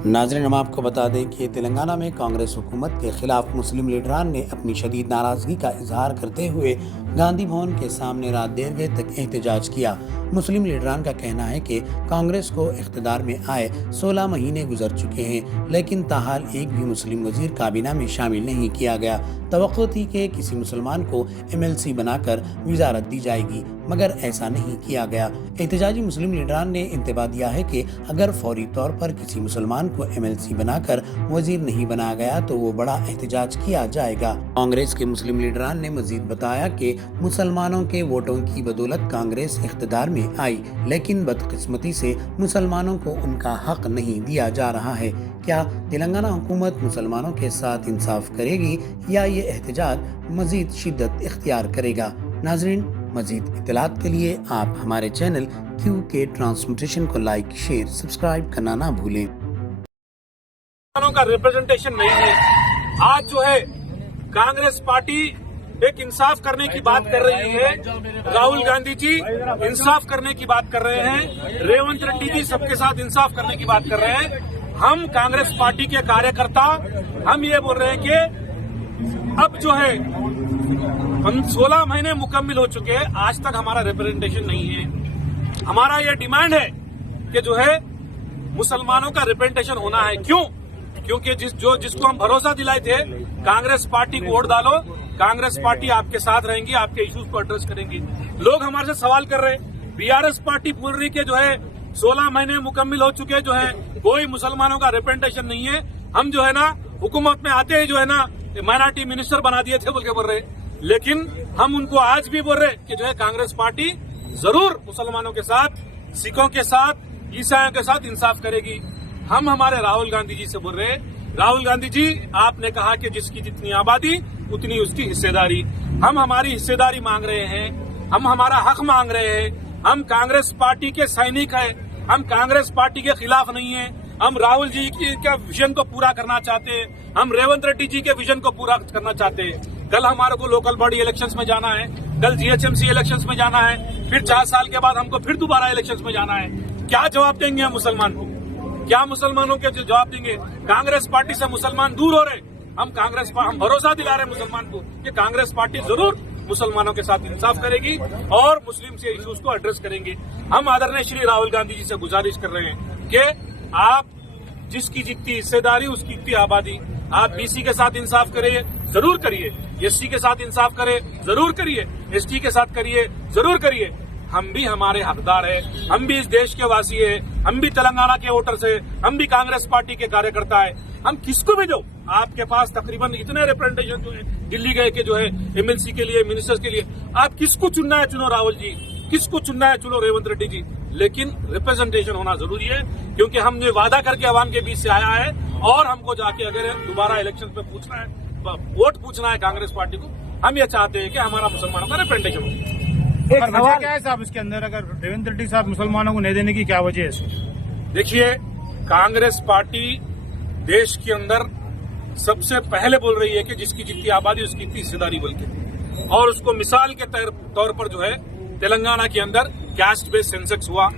नाज़रीन, हम आपको बता दें कि तेलंगाना में कांग्रेस हुकूमत के खिलाफ मुस्लिम लीडरान ने अपनी शदीद नाराज़गी का इजहार करते हुए गांधी भवन के सामने रात देर गए तक एहतजाज किया। मुस्लिम लीडरान का कहना है कि कांग्रेस को इख्तिदार में आए 16 महीने गुजर चुके हैं, लेकिन ताहाल एक भी मुस्लिम वजीर काबीना में शामिल नहीं किया गया। तवक्को थी कि किसी मुसलमान को MLC बनाकर वजारत दी जाएगी, मगर ऐसा नहीं किया गया। एहतजाजी मुस्लिम लीडरान ने इंतबा दिया है कि अगर फौरी तौर पर किसी मुसलमान को MLC बनाकर वजीर नहीं बनाया गया तो वो बड़ा एहतजाज किया जाएगा। कांग्रेस के मुस्लिम लीडरान ने मजीद बताया कि मुसलमानों के वोटों की बदौलत कांग्रेस इख्तिदार में आई, लेकिन बदकिस्मती से मुसलमानों को उनका हक नहीं दिया जा रहा है। क्या तेलंगाना हुकूमत मुसलमानों के साथ इंसाफ करेगी या ये एहतजाज मजीद शिद्दत इख्तियार करेगा? नाजरीन, मजीद इत्तलात के लिए आप हमारे चैनल QK ट्रांसमिटेशन को लाइक, शेयर, सब्सक्राइब करना ना भूलें। का रिप्रेजेंटेशन नहीं है। आज जो है कांग्रेस पार्टी एक इंसाफ करने की बात कर रही है। राहुल गांधी जी इंसाफ करने की बात कर रहे हैं, रेवंत रेड्डी जी सबके साथ इंसाफ करने की बात कर रहे हैं। हम कांग्रेस पार्टी के कार्यकर्ता हम ये बोल रहे हैं कि अब जो है 16 महीने मुकम्मिल हो चुके हैं, आज तक हमारा रिप्रेजेंटेशन नहीं है। हमारा ये डिमांड है कि जो है मुसलमानों का रिप्रेजेंटेशन होना है। क्यों? क्योंकि जिसको हम भरोसा दिलाए थे, कांग्रेस पार्टी को वोट डालो, कांग्रेस पार्टी आपके साथ रहेंगी, आपके इश्यूज को एड्रेस करेंगी। लोग हमारे से सवाल कर रहे हैं, BRS पार्टी बोल रही कि जो है 16 महीने मुकम्मिल हो चुके, जो है कोई मुसलमानों का रिप्रेजेंटेशन नहीं है। हम जो है ना हुकूमत में आते ही जो है ना माइनॉरिटी मिनिस्टर बना दिए थे बोल रहे, लेकिन हम उनको आज भी बोल रहे कि जो है कांग्रेस पार्टी जरूर मुसलमानों के साथ, सिखों के साथ, ईसाइयों के साथ इंसाफ करेगी। हम हमारे राहुल गांधी जी से बोल रहे हैं, राहुल गांधी जी आपने कहा कि जिसकी जितनी आबादी उतनी उसकी हिस्सेदारी। हम हमारी हिस्सेदारी मांग रहे हैं, हम हमारा हक मांग रहे हैं। हम कांग्रेस पार्टी के सैनिक हैं, हम कांग्रेस पार्टी के खिलाफ नहीं है। हम राहुल जी के विजन को पूरा करना चाहते हैं, हम रेवंत रेड्डी जी के विजन को पूरा करना चाहते हैं। कल हमारे को लोकल बॉडी इलेक्शंस में जाना है, कल GHMC इलेक्शंस में जाना है, फिर 4 साल के बाद हमको फिर दोबारा इलेक्शंस में जाना है। क्या जवाब देंगे हम मुसलमान को? क्या मुसलमानों के जवाब देंगे? कांग्रेस पार्टी से मुसलमान दूर हो रहे। हम भरोसा दिला रहे मुसलमान को कि कांग्रेस पार्टी जरूर मुसलमानों के साथ इंसाफ करेगी और मुस्लिम से इश्यूज को एड्रेस करेंगे। हम आदरणीय श्री राहुल गांधी जी से गुजारिश कर रहे हैं कि आप जिसकी जितनी हिस्सेदारी उसकी इतनी आबादी। आप BC के साथ इंसाफ करिए, जरूर करिए। SC के साथ इंसाफ करें, जरूर करिए। ST के साथ करिए, जरूर करिए। हम भी हमारे हकदार है, हम भी इस देश के वासी है, हम भी तेलंगाना के वोटर्स है, हम भी कांग्रेस पार्टी के कार्यकर्ता है। हम किसको भी दो, आपके पास तकरीबन इतने रिप्रेजेंटेशन जो है दिल्ली गए के जो है MLC के लिए, मिनिस्टर्स के लिए, आप किसको चुनना है चुनो राहुल जी, किसको चुनना है चुनो रेवंत रेड्डी जी, लेकिन रिप्रेजेंटेशन होना जरूरी है। क्योंकि हमने वादा करके अवाम के बीच से आया है और हमको जाके अगर दोबारा इलेक्शन में पूछना है, वोट पूछना है कांग्रेस पार्टी को, हम ये चाहते हैं कि हमारा मुसलमानों का रिप्रेजेंटेशन हो। एक वजह क्या है साहब इसके अंदर, अगर रेवंत रेड्डी साहब मुसलमानों को नहीं देने की क्या वजह है? देखिए, कांग्रेस पार्टी देश के अंदर सबसे पहले बोल रही है कि जिसकी जितनी आबादी उसकी इतनी हिस्सेदारी बोल के, और उसको मिसाल के तौर पर जो है तेलंगाना के अंदर कास्ट बेस्ड सेंसेक्स हुआ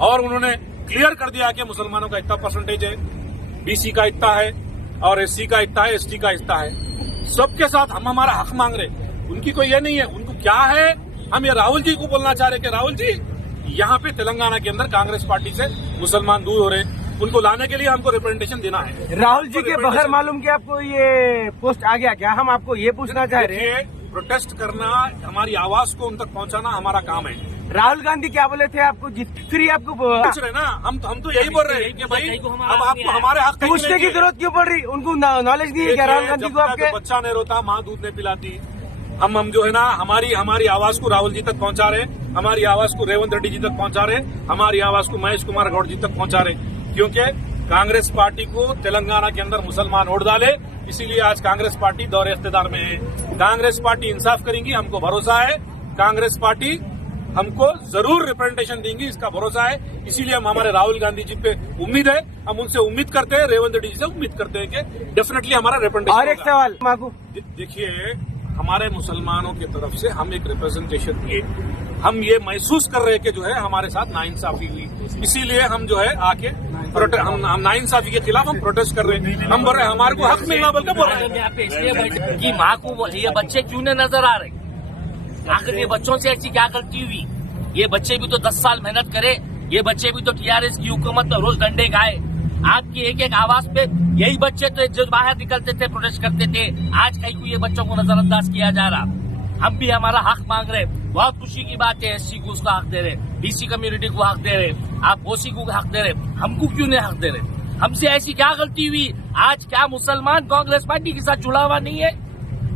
और उन्होंने क्लियर कर दिया कि मुसलमानों का इतना परसेंटेज है, BC का इतना है और SC का इतना है, ST का इतना है। सबके साथ हम हमारा हक मांग रहे। उनकी कोई ये नहीं है, उनको क्या है, हम ये राहुल जी को बोलना चाह रहे कि राहुल जी यहाँ पे तेलंगाना के अंदर कांग्रेस पार्टी से मुसलमान दूर हो रहे हैं, उनको लाने के लिए हमको रिप्रेजेंटेशन देना है। राहुल जी के बगैर मालूम कि आपको ये पोस्ट आ गया क्या? हम आपको ये पूछना चाह रहे हैं, प्रोटेस्ट करना, हमारी आवाज को उन तक पहुंचाना हमारा काम है। राहुल गांधी क्या बोले थे आपको? फिर आपको पूछ रहे ना, हम तो यही बोल रहे हैं कि भाई अब आपको हमारे हक पूछने की जरूरत क्यों पड़ रही? उनको नॉलेज नहीं है क्या राहुल गांधी को? आपके बच्चा नहीं रोता, माँ दूध नहीं पिलाती। हम जो है ना हमारी आवाज को राहुल जी तक पहुंचा रहे, हमारी आवाज को रेवंत रेड्डी जी तक पहुंचा रहे, हमारी आवाज को महेश कुमार गौड़ जी तक पहुंचा रहे। क्योंकि कांग्रेस पार्टी को तेलंगाना के अंदर मुसलमान वोट डाले, इसीलिए आज कांग्रेस पार्टी दौरे इख्तिदार में है। कांग्रेस पार्टी इंसाफ करेंगी, हमको भरोसा है। कांग्रेस पार्टी हमको जरूर रिप्रेजेंटेशन देंगी, इसका भरोसा है। इसीलिए हम हमारे राहुल गांधी जी पे उम्मीद है, हम उनसे उम्मीद करते हैं, रेवंत रेड्डी जी से उम्मीद करते हैं कि डेफिनेटली हमारा रिप्रेजेंटेशन। और एक सवाल मांगू, देखिए, हमारे मुसलमानों की तरफ से हम एक रिप्रेजेंटेशन दिए, हम ये महसूस कर रहे हैं कि जो है हमारे साथ नाइंसाफी हुई, इसीलिए हम जो है आके हम नाइंसाफी के खिलाफ हम प्रोटेस्ट कर रहे हैं। हम बोल रहे हैं हमारे को हक मिलना बोल के बोल रहे हैं। यहाँ पे इसलिए कि माँ को ये बच्चे क्यों नहीं नजर आ रहे? आखिर ये बच्चों से ऐसी क्या गलती हुई? ये बच्चे भी तो 10 साल मेहनत करे, ये बच्चे भी तो टीआरएस की हुकूमत में रोज डंडे खाए। आपकी एक एक आवाज पे यही बच्चे तो जो बाहर निकलते थे, प्रोटेस्ट करते थे, आज कहीं को ये बच्चों को नजरअंदाज किया जा रहा। हम भी हमारा हक मांग रहे, बहुत खुशी की बात है। एससी को उसका हक दे रहे, बीसी कम्युनिटी को हक दे रहे, आप ओसी को हक दे रहे, हमको क्यों नहीं हक दे रहे? हमसे ऐसी क्या गलती हुई? आज क्या मुसलमान कांग्रेस पार्टी के साथ जुड़ा हुआ नहीं है?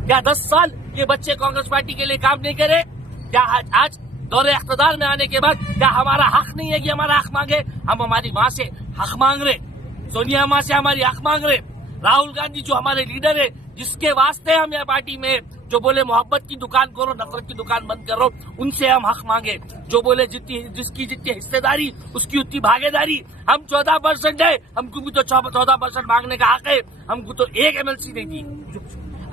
क्या 10 साल ये बच्चे कांग्रेस पार्टी के लिए काम नहीं करे? क्या आज दौरे इख्तिदार में आने के बाद क्या हमारा हक नहीं है कि हमारा हक मांगे? हम हमारी माँ से हक मांग रहे, सोनिया माँ से हमारी हक मांग रहे। राहुल गांधी जो हमारे लीडर है, जिसके वास्ते हम यह पार्टी में, जो बोले मोहब्बत की दुकान करो, नफरत की दुकान बंद करो, उनसे हम हक मांगे। जो बोले जिसकी जितनी हिस्सेदारी उसकी उतनी भागीदारी। हम 14% है, हमको भी तो 14% मांगने का हक है। हमको तो एक MLC नहीं दी।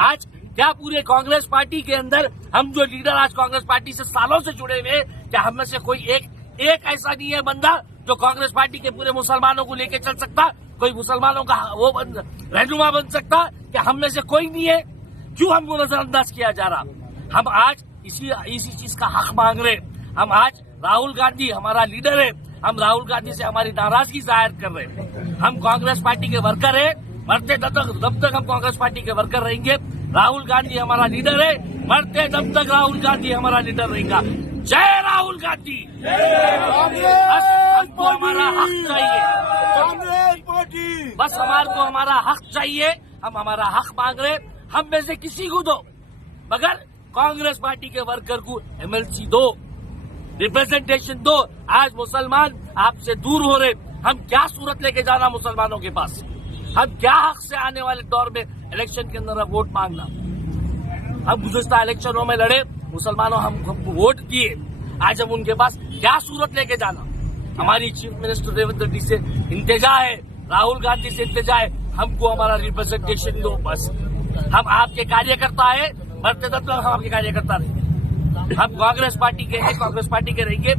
आज क्या पूरे कांग्रेस पार्टी के अंदर हम जो लीडर आज कांग्रेस पार्टी से सालों से जुड़े हुए, क्या हम में से कोई एक ऐसा नहीं है बंदा जो कांग्रेस पार्टी के पूरे मुसलमानों को लेके चल सकता, कोई मुसलमानों का वो रहनुमा बन सकता? क्या हम में से कोई नहीं है? क्यों हमको नजरअंदाज किया जा रहा? हम आज इसी चीज का हक मांग रहे। हम आज राहुल गांधी हमारा लीडर है, हम राहुल गांधी से हमारी नाराजगी जाहिर कर रहे हैं। हम कांग्रेस पार्टी के वर्कर है, मरते दम तक हम कांग्रेस पार्टी के वर्कर रहेंगे। राहुल गांधी हमारा लीडर है, मरते दम तक राहुल गांधी हमारा लीडर रहेगा। जय राहुल गांधी। बस हमको हमारा हक चाहिए, बस हमारे को हमारा हक चाहिए। हम हमारा हक मांग रहे। हम में से किसी को दो, मगर कांग्रेस पार्टी के वर्कर को MLC दो, रिप्रेजेंटेशन दो। आज मुसलमान आपसे दूर हो रहे, हम क्या सूरत लेके जाना मुसलमानों के पास? हम क्या हक से आने वाले दौर में इलेक्शन के अंदर वोट मांगना? हम गुज़िश्ता इलेक्शनों में लड़े, मुसलमानों हमको वोट दिए, आज हम उनके पास क्या सूरत लेके जाना? हमारी चीफ मिनिस्टर रेवंत रेड्डी से इंतजा है, राहुल गांधी से इंतजा है, हमको हमारा रिप्रेजेंटेशन दो। बस हम आपके कार्यकर्ता है, मरते तक हम आपके कार्यकर्ता रहेंगे। हम कांग्रेस पार्टी के हैं, कांग्रेस पार्टी के रहेंगे।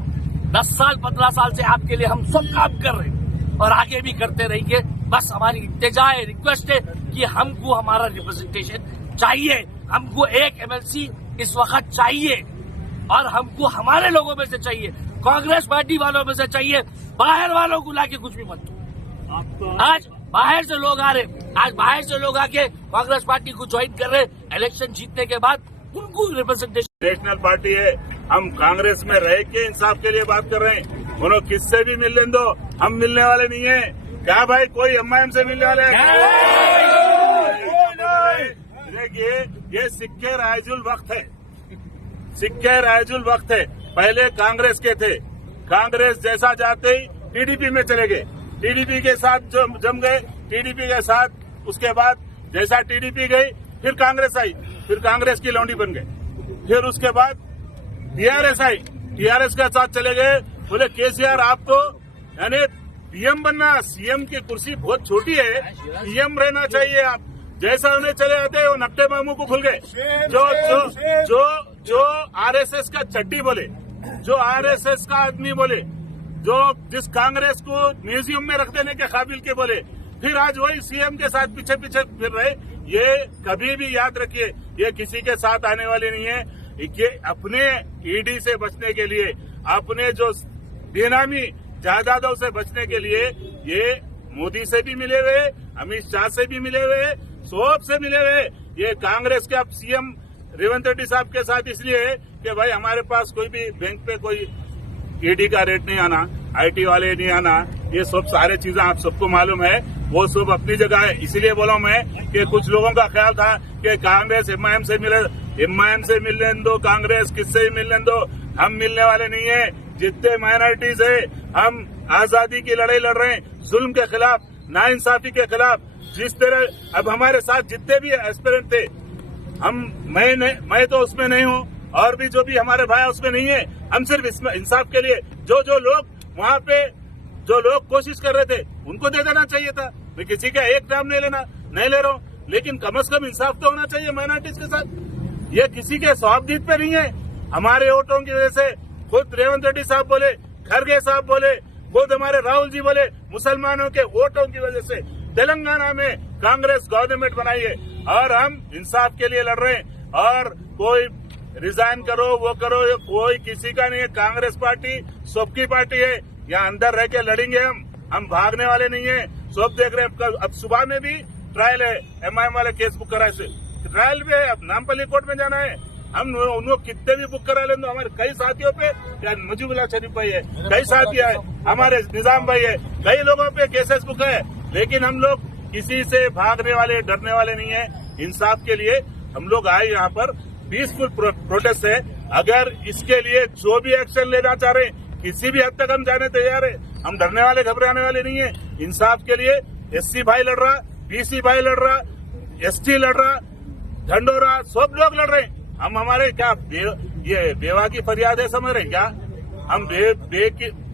10 साल 15 साल से आपके लिए हम सब काम कर रहे हैं और आगे भी करते रहेंगे। बस हमारी इंतजा है, रिक्वेस्ट है कि हमको हमारा रिप्रेजेंटेशन चाहिए। हमको एक MLC इस वक्त चाहिए और हमको हमारे लोगों में से चाहिए, कांग्रेस पार्टी वालों में से चाहिए। बाहर वालों को लाके कुछ भी मत दो। आज बाहर से लोग आ रहे, आज बाहर से लोग आके कांग्रेस पार्टी को ज्वाइन कर रहे। इलेक्शन जीतने के बाद उनको रिप्रेजेंटेशन। नेशनल पार्टी है, हम कांग्रेस में रह के इंसाफ के लिए बात कर रहे हैं। उन्होंने किससे भी मिलने दो, हम मिलने वाले नहीं है। क्या भाई कोई MIM से मिलने वाले हैं? देखिए, ये सिक्के राइजुल वक्त है, सिक्के राइजुल वक्त है। पहले कांग्रेस के थे, कांग्रेस जैसा जाते ही TDP में चले गए, TDP के साथ जम गए, TDP के साथ उसके बाद जैसा TDP गई, फिर कांग्रेस आई, फिर कांग्रेस की लौंडी बन गए। फिर उसके बाद TRS आई, TRS के साथ चले गए। बोले KCR आपको यानी PM बनना, CM की कुर्सी बहुत छोटी है, PM रहना चाहिए आप। जैसा उन्हें चले आते वो नट्टे मामू को भूल गए। जो RSS का चड्डी बोले, जो RSS का आदमी बोले, जो जिस कांग्रेस को म्यूजियम में रख देने के काबिल के बोले, फिर आज वही CM के साथ पीछे पीछे फिर रहे। ये कभी भी याद रखिए, ये किसी के साथ आने वाले नहीं है। ये अपने ED से बचने के लिए, अपने जो बेनामी जायदादों से बचने के लिए ये मोदी से भी मिले हुए, अमित शाह से भी मिले हुए, सब से मिले हुए। ये कांग्रेस के अब CM रेवंत रेड्डी साहब के साथ इसलिए है कि भाई हमारे पास कोई भी बैंक पे कोई ED का रेट नहीं आना, IT वाले नहीं आना, ये सब सारे चीजें आप सबको मालूम है, वो सब अपनी जगह है। इसीलिए बोला मैं कि कुछ लोगों का ख्याल था कि कांग्रेस MIM से मिले, MIM से मिलने दो, कांग्रेस किससे ही मिलने दो। हम मिलने वाले नहीं है। जितने माइनॉरिटीज है, हम आजादी की लड़ाई लड़ रहे हैं, जुल्म के खिलाफ, नाइंसाफी के खिलाफ। जिस तरह अब हमारे साथ जितने भी एस्पिरेंट थे, मैं तो उसमें नहीं हूँ, और भी जो भी हमारे भाई उसमें नहीं है। हम सिर्फ इंसाफ के लिए जो लोग वहाँ पे जो लोग कोशिश कर रहे थे उनको दे देना चाहिए था। मैं किसी का एक नाम नहीं ले रहा हूँ, लेकिन कम से कम इंसाफ तो होना चाहिए माइनॉरिटीज के साथ। ये किसी के स्वार्थ पे नहीं है। हमारे वोटों की वजह से खुद रेवंत रेड्डी साहब बोले, खड़गे साहब बोले, खुद हमारे राहुल जी बोले मुसलमानों के वोटों की वजह से तेलंगाना में कांग्रेस गवर्नमेंट बनाई है और हम इंसाफ के लिए लड़ रहे हैं। और कोई रिजाइन करो वो करो, ये कोई किसी का नहीं है। कांग्रेस पार्टी सबकी पार्टी है, यहाँ अंदर रह के लड़ेंगे हम भागने वाले नहीं है। सब देख रहे हैं। अब सुबह में भी ट्रायल है, एमआईएम वाले केस बुक कराए से ट्रायल भी है। अब नामपल्ली कोर्ट में जाना है। हम उनको कितने भी बुक करा लें तो हमारे कई साथियों पे, या मुजीबुल्लाह शरीफ भाई है, कई साथी है, हमारे निजाम भाई है, कई लोगों पे केसेस बुक है। लेकिन हम लोग किसी से भागने वाले डरने वाले नहीं है। इंसाफ के लिए हम लोग आए यहाँ पर, पीसफुल प्रोटेस्ट है। अगर इसके लिए जो भी एक्शन लेना चाह रहे हैं, किसी भी हद तक हम जाने तैयार है। हम डरने वाले घबराने वाले नहीं है। इंसाफ के लिए एससी भाई लड़ रहा, बीसी भाई लड़ रहा, एसटी लड़ रहा, ढंडोरा, सब लोग लड़ रहे हैं। हम हमारे क्या ये बेवा की फरियाद है समझ रहे क्या? हम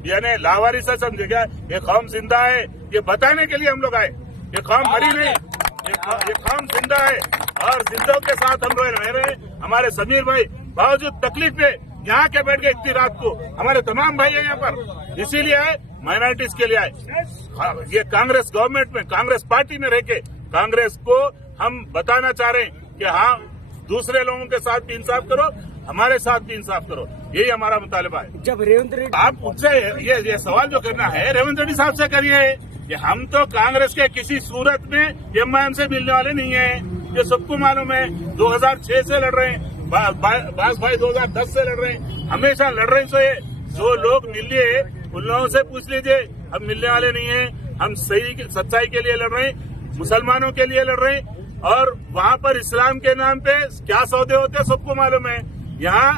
यानी लावारिस से समझे क्या? ये कौम जिंदा है, ये बताने के लिए हम लोग आए। ये कौम मरी नहीं, ये कौम जिंदा है और जिंदों के साथ हम रह रहे हैं। हमारे समीर भाई बावजूद तकलीफ में यहाँ के बैठ गए इतनी रात को। हमारे तमाम भाई है यहाँ पर, इसीलिए आए, माइनॉरिटीज के लिए आए। ये कांग्रेस गवर्नमेंट में, कांग्रेस पार्टी में रह के कांग्रेस को हम बताना चाह रहे हैं कि हाँ, दूसरे लोगों के साथ भी इंसाफ करो, हमारे साथ भी इंसाफ करो। यही हमारा मुतालबा है। जब रेवंत रेड्डी, आप उससे ये सवाल जो करना है रेवंत रेड्डी साहब से करिए। ये हम तो कांग्रेस के किसी सूरत में एमआईएम से मिलने वाले नहीं है, ये सबको मालूम है। 2006 से लड़ रहे हैं, बास भाई 2010 से लड़ रहे हैं, हमेशा लड़ रहे हैं। तो ये जो लोग मिलिए उन लोगों से पूछ लीजिए, हम मिलने वाले नहीं है। हम सच्चाई के लिए लड़ रहे हैं, मुसलमानों के लिए लड़ रहे हैं। और वहाँ पर इस्लाम के नाम पे क्या सौदे होते हैं सबको मालूम है। यहाँ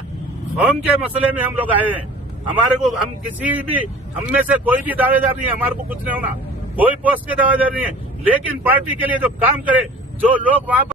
कौम के मसले में हम लोग आए हैं। हमारे को, हम किसी भी, हम में से कोई भी दावेदार नहीं है, हमारे को कुछ नहीं होना, कोई पोस्ट के दावेदार नहीं है। लेकिन पार्टी के लिए जो काम करे, जो लोग वहाँ